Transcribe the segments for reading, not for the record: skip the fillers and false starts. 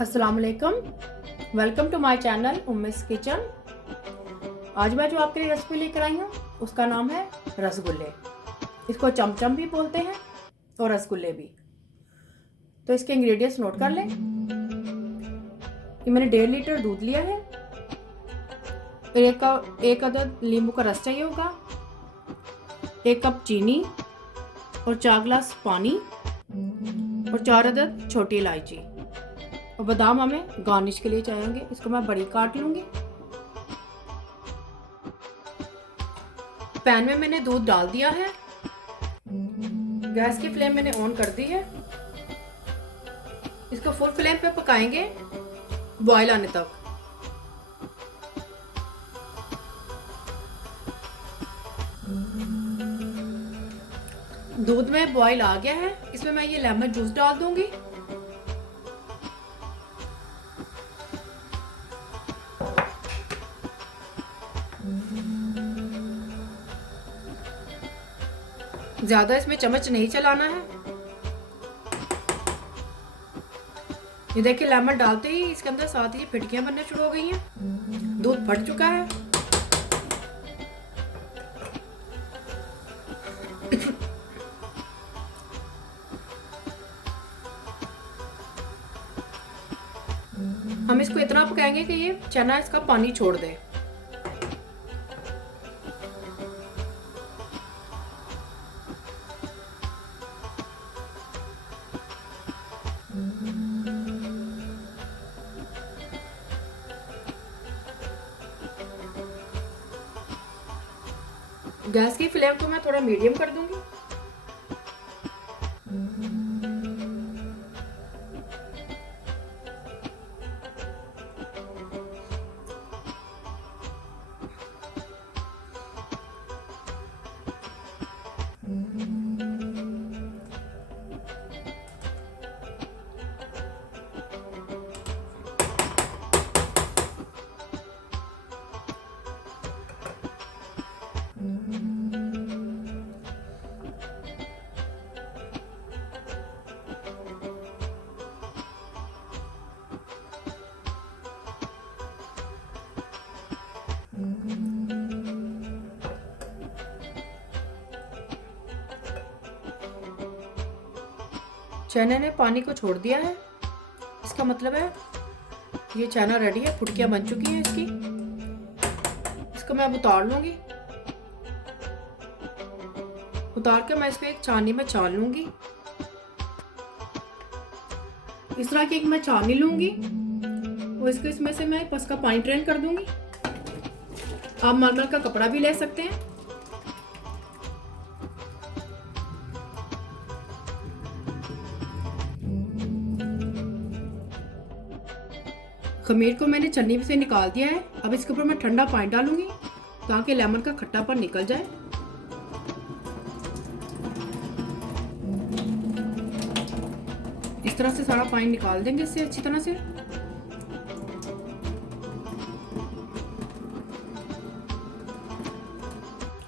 अस्सलाम वालेकुम। Welcome to my channel Ummi's kitchen. आज मैं जो आपके लिए रेसिपी लेकर आई हूँ उसका नाम है रसगुल्ले। इसको चमचम भी बोलते हैं और रसगुल्ले भी। तो इसके इंग्रेडिएंट्स नोट कर लें कि मैंने 1.5 लीटर दूध लिया है, एक अदद नींबू का रस चाहिए होगा, 1 कप चीनी और 4 गिलास पानी और 4 अदद छोटी इलायची और बादाम हमें गार्निश के लिए चाहिए। इसको मैं बड़ी काट लूंगी। पैन में मैंने दूध डाल दिया है, गैस की फ्लेम मैंने ऑन कर दी है। इसको फुल फ्लेम पे पकाएंगे बॉयल आने तक। दूध में बॉयल आ गया है, इसमें मैं ये लेमन जूस डाल दूंगी। ज्यादा इसमें चम्मच नहीं चलाना है। ये देखिए लेमन डालते ही इसके अंदर साथ ही फिटकियां बनने शुरू हो गई हैं। दूध फट चुका है। हम इसको इतना पकाएंगे कि ये चना इसका पानी छोड़ दे। गैस की फ्लेम को मैं थोड़ा मीडियम कर दूंगी। चने ने पानी को छोड़ दिया है, इसका मतलब है ये चना रेडी है, फुटकियां बन चुकी हैं इसकी। इसको मैं अब उतार लूंगी। उतार के मैं इसको एक छाननी में छान लूंगी। इस तरह की एक मैं छाननी लूंगी और इसको इसमें से मैं बस का पानी ड्रेन कर दूंगी। आप मलमल का कपड़ा भी ले सकते हैं। खमीर को मैंने छन्नी से निकाल दिया है। अब इसके ऊपर मैं ठंडा पानी डालूंगी ताकि लेमन का खट्टापन निकल जाए। इस तरह से सारा पानी निकाल देंगे इससे अच्छी तरह से।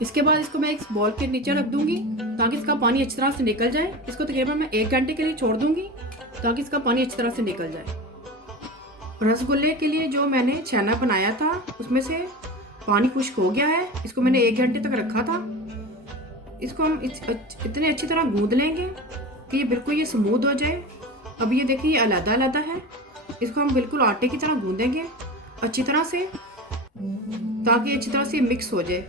इसके बाद इसको मैं एक बॉल के नीचे रख दूंगी ताकि इसका पानी अच्छी तरह से निकल जाए। इसको तकरीबन मैं 1 घंटे के लिए छोड़ दूंगी ताकि इसका पानी अच्छी तरह से निकल जाए। रसगुल्ले के लिए जो मैंने छेना बनाया था उसमें से पानी खुश्क हो गया है। इसको मैंने 1 घंटे तक रखा था। इसको हम इतने अच्छी तरह गूंद लेंगे कि ये बिल्कुल ये स्मूथ हो जाए। अब ये देखिए ये अलग-अलग है। इसको हम बिल्कुल आटे की तरह गूंदेंगे अच्छी तरह से ताकि अच्छी तरह से मिक्स हो जाए।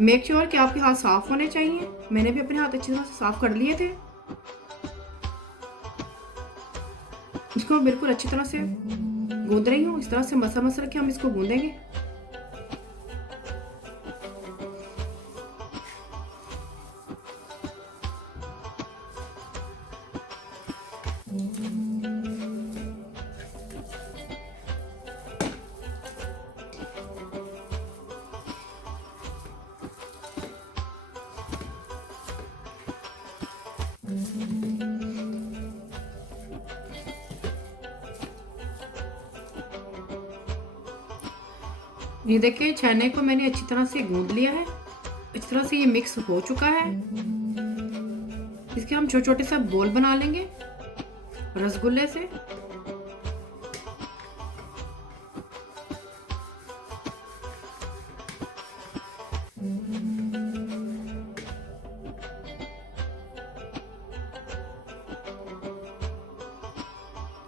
मेक श्योर कि आपके हाथ साफ होने चाहिए। मैंने भी अपने हाथ अच्छी तरह से साफ कर लिए थे। इसको बिल्कुल अच्छी तरह से गूंद रही हूँ। इस तरह से मस रखे हम इसको गूंदेंगे। ये देखिए छेने को मैंने अच्छी तरह से गूंद लिया है। इस तरह से ये मिक्स हो चुका है। इसके हम छोटे छोटे सा बोल बना लेंगे रसगुल्ले से।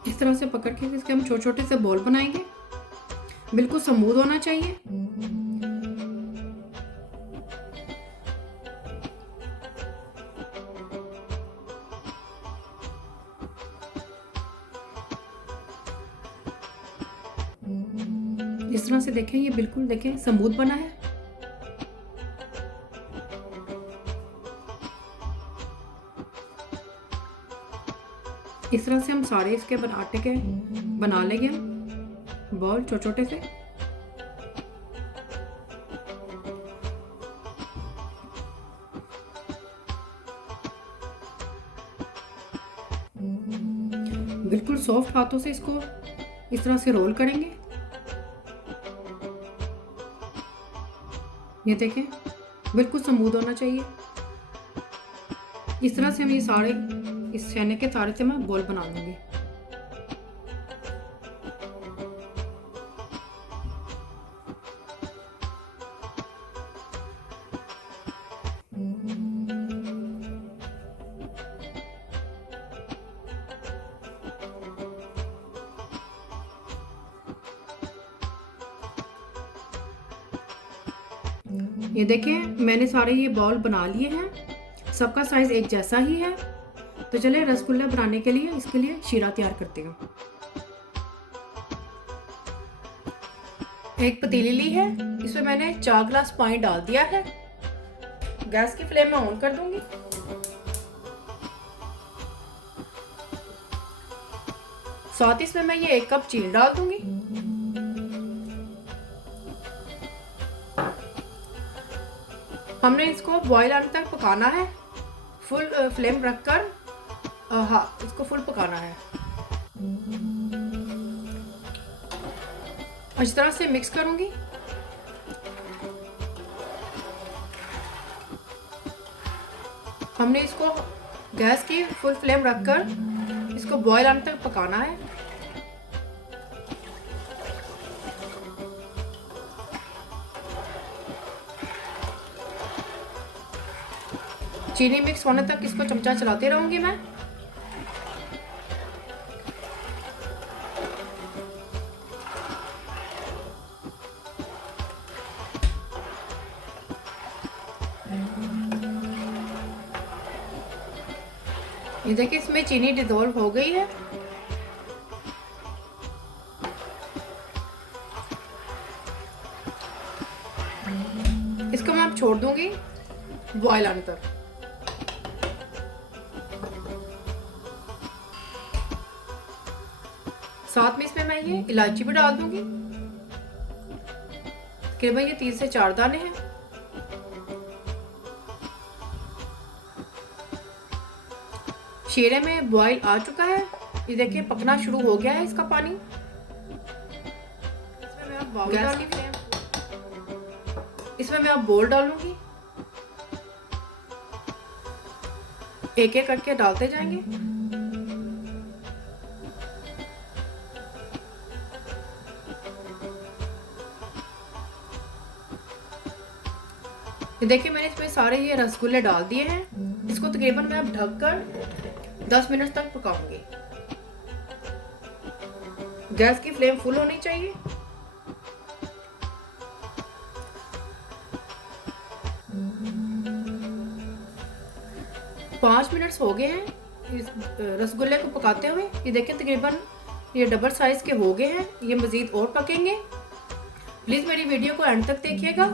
इस तरह से पकड़ के इसके हम छोटे छोटे से बॉल बनाएंगे। बिल्कुल स्मूथ होना चाहिए। इस तरह से देखें, ये बिल्कुल देखें स्मूथ बना है। इस तरह से हम सारे इसके आटे के बना लेंगे बॉल छोटे छोटे से। बिल्कुल सॉफ्ट हाथों से इसको इस तरह से रोल करेंगे। ये देखें बिल्कुल स्मूथ होना चाहिए। इस तरह से हम ये सारे इस छेने के तारे से मैं बॉल बना लूंगी। ये देखें मैंने सारे ये बॉल बना लिए हैं। सबका साइज एक जैसा ही है। तो चलिए रसगुल्ला बनाने के लिए इसके लिए शीरा तैयार करते हैं। एक पतीली ली है, इसमें मैंने 4 गिलास पानी डाल दिया है। गैस की फ्लेम में ऑन कर दूंगी। साथ ही इसमें मैं ये 1 कप चीनी डाल दूंगी। हमने इसको बॉयल आने तक पकाना है। फुल फ्लेम रखकर हाँ इसको फुल पकाना है। इस तरह से मिक्स करूंगी। हमने इसको गैस की फुल फ्लेम रखकर इसको बॉयल आने तक पकाना है। चीनी मिक्स होने तक इसको चमचा चलाते रहूंगी मैं। ये देखिए इसमें चीनी डिसॉल्व हो गई है। इसको मैं अब छोड़ दूंगी बॉयल आने तक। साथ में इसमें मैं ये इलायची भी डाल दूंगी। तकरीबन ये 3 से 4 दाने हैं। शीरे में बॉईल आ चुका है। ये देखिए पकना शुरू हो गया है इसका पानी। इसमें मैं अब बोल डालूंगी। एक एक करके डालते जाएंगे। देखिए मैंने इसमें सारे ये रसगुल्ले डाल दिए हैं। इसको तकरीबन मैं अब ढककर 10 मिनट तक पकाऊंगी। गैस की फ्लेम फुल होनी चाहिए। पाँच मिनट हो गए हैं इस रसगुल्ले को पकाते हुए। ये देखिए तकरीबन ये डबल साइज के हो गए हैं। ये मजीद और पकेंगे। प्लीज मेरी वीडियो को एंड तक देखिएगा।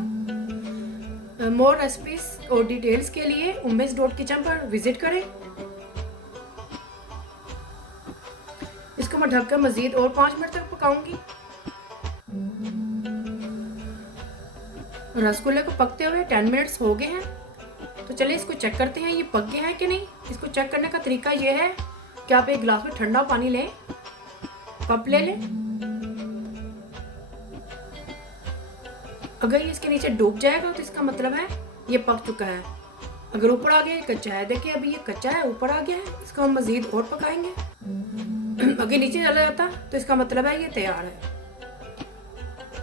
मोर रेसिपीज और डिटेल्स के लिए umesh.kitchen पर विजिट करें। इसको मैं ढककर मजीद और 5 मिनट तक पकाऊंगी। रसगुल्ले को पकते हुए 10 मिनट्स हो गए हैं। तो चलिए इसको चेक करते हैं ये पक गया है कि नहीं। इसको चेक करने का तरीका ये है कि आप एक गिलास में ठंडा पानी लें, कप ले लें। अगर ये इसके नीचे डूब जाएगा तो इसका मतलब है ये पक चुका है। अगर ऊपर आ गया कच्चा है, देखिए अभी ये कच्चा है, ऊपर आ गया है, इसको हम मज़ीद और पकाएंगे। अगर नीचे चला जाता तो इसका मतलब है ये तैयार है,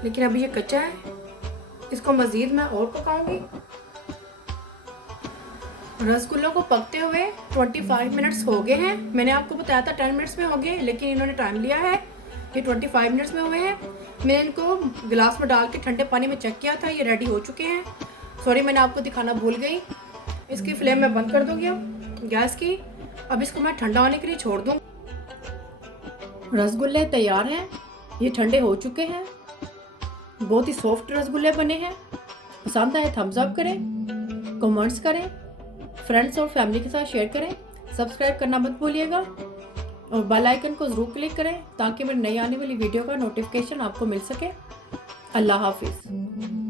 लेकिन अभी ये कच्चा है, इसको मज़ीद मैं और पकाऊंगी। रसगुल्लों को पकते हुए 25 मिनट्स हो गए हैं। मैंने आपको बताया था 10 मिनट्स में हो गए, लेकिन इन्होंने टाइम लिया है। ये 25 मिनट्स में हुए हैं। मैंने इनको गिलास में डाल के ठंडे पानी में चेक किया था, ये रेडी हो चुके हैं। सॉरी, मैंने आपको दिखाना भूल गई। इसकी फ्लेम मैं बंद कर दूंगी अब गैस की। अब इसको मैं ठंडा होने के लिए छोड़ दूँ। रसगुल्ले तैयार हैं, ये ठंडे हो चुके हैं। बहुत ही सॉफ्ट रसगुल्ले बने हैं। पसंद आए थम्स अप करें, कमेंट्स करें, फ्रेंड्स और फैमिली के साथ शेयर करें। सब्सक्राइब करना मत भूलिएगा और बेल आइकन को ज़रूर क्लिक करें ताकि मेरी नई आने वाली वीडियो का नोटिफिकेशन आपको मिल सके। अल्लाह हाफिज़।